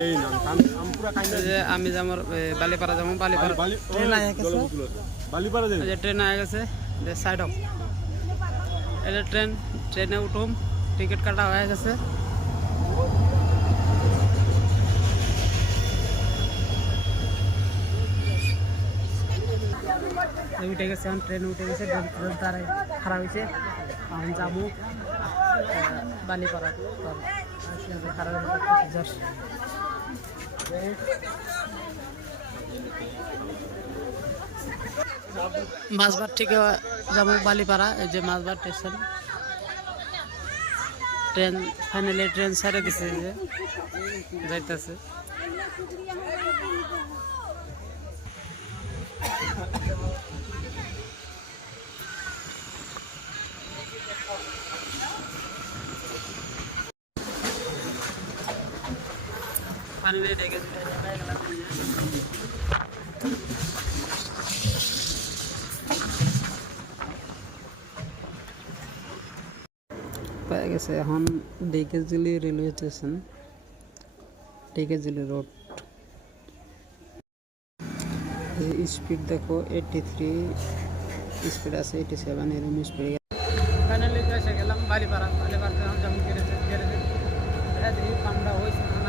আমি যাবো বালিপাড়া যাবো বালিপাড়া ট্রেন আগে গেছে সাইড অফ এটা ট্রেনে উঠুম টিকিট কাটা হয়ে গেছে উঠে গেছে ট্রেন উঠে গেছে তারাই খারাপ হয়েছে এখন যাবো বালিপাড়া খারাপ মাছবার থেকে যাবো বালিপাড়া এই যে মাছবার স্টেশন ট্রেন ফাইনালি ট্রেন ছেড়ে দিছে যে যাইতেছে ফাইনালি দেখে পেয়ে গেছে এখন ডিকেজুলি রেলওয়ে স্টেশন ডিকেজুলি রোড স্পিড দেখো 83 স্পিড আছে 87 এরকম স্পিড ফাইনালি এসে গেলাম বালিপাড়া বালিপাড়া যেমন গেড়েছে কামটা হয়েছে